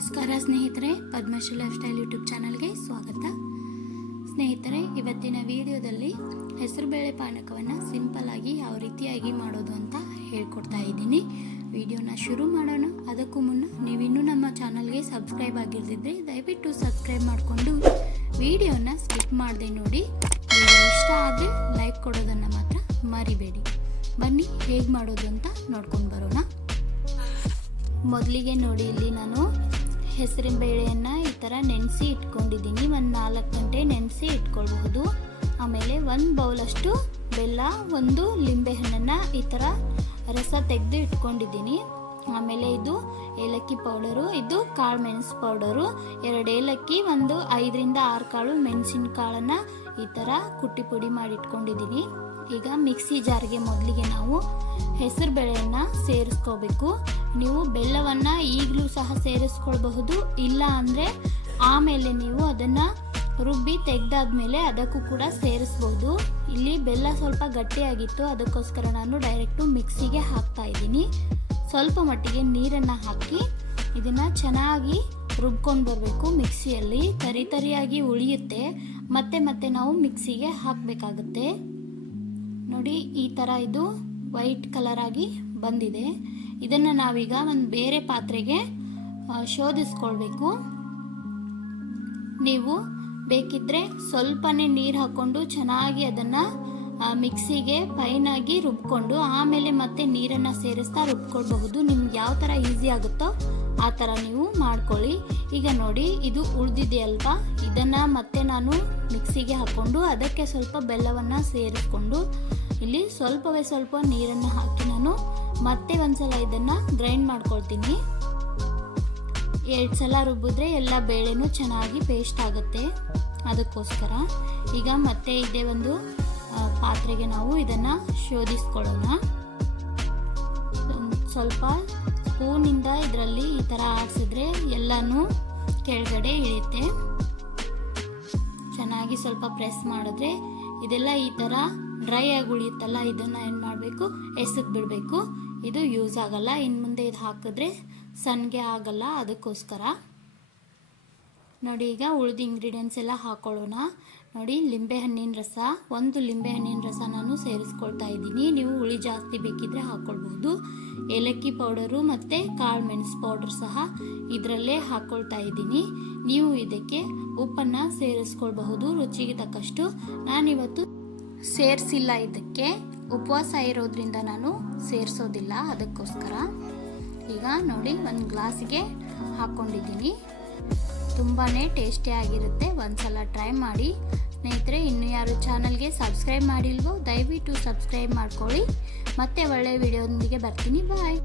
ನಮಸ್ಕಾರ ಸ್ನೇಹಿತರೆ, Padmashri life style YouTube ಚಾನಲ್ಗೆ ಸ್ವಾಗತ. ಸ್ನೇಹಿತರೆ, ಇವತ್ತಿನ ವಿಡಿಯೋದಲ್ಲಿ ಹೆಸರುಬೇಳೆ ಪಾನಕವನ್ನು ಸಿಂಪಲ್ ಆಗಿ ಯಾವ ರೀತಿಯಾಗಿ ಮಾಡೋದು ಅಂತ ಹೇಳ್ಕೊಡ್ತಾ ಇದ್ದೀನಿ. ವಿಡಿಯೋನ ಶುರು ಮಾಡೋಣ. ಅದಕ್ಕೂ ಮುನ್ನ ನೀವಿನ್ನೂ ನಮ್ಮ ಚಾನಲ್ಗೆ ಸಬ್ಸ್ಕ್ರೈಬ್ ಆಗಿರ್ದಿದ್ರೆ ದಯವಿಟ್ಟು ಸಬ್ಸ್ಕ್ರೈಬ್ ಮಾಡಿಕೊಂಡು ವಿಡಿಯೋನ ಸ್ಕಿಪ್ ಮಾಡದೆ ನೋಡಿ. ಇಷ್ಟ ಆದರೆ ಲೈಕ್ ಕೊಡೋದನ್ನು ಮಾತ್ರ ಮರಿಬೇಡಿ. ಬನ್ನಿ, ಹೇಗೆ ಮಾಡೋದು ಅಂತ ನೋಡ್ಕೊಂಡು ಬರೋಣ. ಮೊದಲಿಗೆ ನೋಡಿ ಇಲ್ಲಿ ನಾನು ಹೆಸರಿನ ಬೇಳೆಯನ್ನು ಈ ಥರ ನೆನೆಸಿ ಇಟ್ಕೊಂಡಿದ್ದೀನಿ. ಒಂದು ನಾಲ್ಕು ಗಂಟೆ ನೆನೆಸಿ ಇಟ್ಕೊಳ್ಬಹುದು. ಆಮೇಲೆ ಒಂದು ಬೌಲಷ್ಟು ಬೆಲ್ಲ, ಒಂದು ಲಿಂಬೆಹಣ್ಣನ್ನು ಈ ಥರ ರಸ ತೆಗೆದು ಇಟ್ಕೊಂಡಿದ್ದೀನಿ. ಆಮೇಲೆ ಇದು ಏಲಕ್ಕಿ ಪೌಡರು, ಇದು ಕಾಳು ಮೆಣಸು ಪೌಡರು, ಎರಡು ಏಲಕ್ಕಿ, ಒಂದು ಐದರಿಂದ ಆರು ಕಾಳು ಮೆಣಸಿನ ಕಾಳನ್ನು ಈ ಥರ ಕುಟ್ಟಿ ಪುಡಿ ಮಾಡಿ ಇಟ್ಕೊಂಡಿದ್ದೀನಿ. ಈಗ ಮಿಕ್ಸಿ ಜಾರ್ಗೆ ಮೊದಲಿಗೆ ನಾವು ಹೆಸರು ಬೇಳೆಯನ್ನು ಸೇರಿಸ್ಕೋಬೇಕು. ನೀವು ಬೆಲ್ಲವನ್ನು ಈಗಲೂ ಸಹ ಸೇರಿಸ್ಕೊಳ್ಬಹುದು. ಇಲ್ಲ ಅಂದರೆ ಆಮೇಲೆ ನೀವು ಅದನ್ನು ರುಬ್ಬಿ ತೆಗೆದಾದ್ಮೇಲೆ ಅದಕ್ಕೂ ಕೂಡ ಸೇರಿಸ್ಬೋದು. ಇಲ್ಲಿ ಬೆಲ್ಲ ಸ್ವಲ್ಪ ಗಟ್ಟಿಯಾಗಿತ್ತು. ಅದಕ್ಕೋಸ್ಕರ ನಾನು ಡೈರೆಕ್ಟು ಮಿಕ್ಸಿಗೆ ಹಾಕ್ತಾ ಇದ್ದೀನಿ. ಸ್ವಲ್ಪ ಮಟ್ಟಿಗೆ ನೀರನ್ನು ಹಾಕಿ ಇದನ್ನು ಚೆನ್ನಾಗಿ ರುಬ್ಕೊಂಡು ಬರಬೇಕು ಮಿಕ್ಸಿಯಲ್ಲಿ. ತರಿ ತರಿಯಾಗಿ ಉಳಿಯುತ್ತೆ. ಮತ್ತೆ ಮತ್ತೆ ನಾವು ಮಿಕ್ಸಿಗೆ ಹಾಕಬೇಕಾಗುತ್ತೆ. ನೋಡಿ, ಈ ಥರ ಇದು ವೈಟ್ ಕಲರ್ ಆಗಿ ಬಂದಿದೆ. ಇದನ್ನು ನಾವೀಗ ಒಂದು ಬೇರೆ ಪಾತ್ರೆಗೆ ಶೋಧಿಸ್ಕೊಳ್ಬೇಕು. ನೀವು ಬೇಕಿದ್ರೆ ಸ್ವಲ್ಪನೇ ನೀರು ಹಾಕ್ಕೊಂಡು ಚೆನ್ನಾಗಿ ಅದನ್ನು ಮಿಕ್ಸಿಗೆ ಫೈನಾಗಿ ರುಬ್ಕೊಂಡು ಆಮೇಲೆ ಮತ್ತೆ ನೀರನ್ನು ಸೇರಿಸ್ತಾ ರುಬ್ಕೊಳ್ಬಹುದು. ನಿಮ್ಗೆ ಯಾವ ಥರ ಈಸಿ ಆಗುತ್ತೋ ಆ ಥರ ನೀವು ಮಾಡ್ಕೊಳ್ಳಿ. ಈಗ ನೋಡಿ, ಇದು ಉಳಿದಿದೆಯಲ್ವಾ? ಇದನ್ನು ಮತ್ತೆ ನಾನು ಮಿಕ್ಸಿಗೆ ಹಾಕ್ಕೊಂಡು ಅದಕ್ಕೆ ಸ್ವಲ್ಪ ಬೆಲ್ಲವನ್ನು ಸೇರಿಸ್ಕೊಂಡು ಇಲ್ಲಿ ಸ್ವಲ್ಪವೇ ಸ್ವಲ್ಪ ನೀರನ್ನು ಹಾಕಿ ನಾನು ಮತ್ತೆ ಒಂದ್ಸಲ ಇದನ್ನು ಗ್ರೈಂಡ್ ಮಾಡ್ಕೊಳ್ತೀನಿ. ಎರಡು ಸಲ ರುಬ್ಬಿದ್ರೆ ಎಲ್ಲ ಬೇಳೆನೂ ಚೆನ್ನಾಗಿ ಪೇಸ್ಟ್ ಆಗುತ್ತೆ. ಅದಕ್ಕೋಸ್ಕರ ಈಗ ಮತ್ತೆ ಇದೇ ಒಂದು ಪಾತ್ರೆಗೆ ನಾವು ಇದನ್ನು ಶೋಧಿಸ್ಕೊಳ್ಳೋಣ. ಸ್ವಲ್ಪ ಸ್ಪೂನಿಂದ ಇದರಲ್ಲಿ ಈ ಥರ ಆಡಿಸಿದ್ರೆ ಎಲ್ಲನೂ ಕೆಳಗಡೆ ಇಳಿಯುತ್ತೆ. ಚೆನ್ನಾಗಿ ಸ್ವಲ್ಪ ಪ್ರೆಸ್ ಮಾಡಿದ್ರೆ ಇದೆಲ್ಲ ಈ ಥರ ಡ್ರೈ ಆಗಿ ಉಳಿಯುತ್ತಲ್ಲ, ಇದನ್ನು ಏನು ಮಾಡಬೇಕು? ಎಸೆದು ಬಿಡಬೇಕು. ಇದು ಯೂಸ್ ಆಗಲ್ಲ. ಇನ್ನು ಮುಂದೆ ಇದು ಹಾಕಿದ್ರೆ ಸಣ್ಣಗೆ ಆಗಲ್ಲ ಅದಕ್ಕೋಸ್ಕರ. ನೋಡಿ, ಈಗ ಉಳಿದ ಇಂಗ್ರೀಡಿಯೆಂಟ್ಸ್ ಎಲ್ಲ ಹಾಕೊಳ್ಳೋಣ. ನೋಡಿ ಲಿಂಬೆಹಣ್ಣಿನ ರಸ. ಒಂದು ಲಿಂಬೆಹಣ್ಣಿನ ರಸ ನಾನು ಸೇರಿಸ್ಕೊಳ್ತಾ ಇದ್ದೀನಿ. ನೀವು ಹುಳಿ ಜಾಸ್ತಿ ಬೇಕಿದ್ರೆ ಹಾಕ್ಕೊಳ್ಬಹುದು ಏಲಕ್ಕಿ ಪೌಡರು ಮತ್ತು ಕಾಳು ಮೆಣಸು ಪೌಡರ್ ಸಹ ಇದರಲ್ಲೇ ಹಾಕ್ಕೊಳ್ತಾ ಇದ್ದೀನಿ. ನೀವು ಇದಕ್ಕೆ ಉಪ್ಪನ್ನು ಸೇರಿಸ್ಕೊಳ್ಬಹುದು, ರುಚಿಗೆ ತಕ್ಕಷ್ಟು. ನಾನಿವತ್ತು ಸೇರಿಸಿಲ್ಲ ಇದಕ್ಕೆ. ಉಪವಾಸ ಇರೋದ್ರಿಂದ ನಾನು ಸೇರಿಸೋದಿಲ್ಲ ಅದಕ್ಕೋಸ್ಕರ. ಈಗ ನೋಡಿ, ಒಂದು ಗ್ಲಾಸಿಗೆ ಹಾಕ್ಕೊಂಡಿದ್ದೀನಿ ತುಂಬಾ ಟೇಸ್ಟಿಯಾಗಿರುತ್ತೆ ಒಂದ್ಸಲ ಟ್ರೈ ಮಾಡಿ. ಸ್ನೇಹಿತರೆ, ಇನ್ನು ಯಾರು ಚಾನಲ್ಗೆ ಸಬ್ಸ್ಕ್ರೈಬ್ ಮಾಡಿಲ್ವೋ, ದಯವಿಟ್ಟು ಸಬ್ಸ್ಕ್ರೈಬ್ ಮಾಡ್ಕೊಳ್ಳಿ. ಮತ್ತೆ ಒಳ್ಳೆಯ ವಿಡಿಯೋದೊಂದಿಗೆ ಬರ್ತೀನಿ. ಬಾಯ್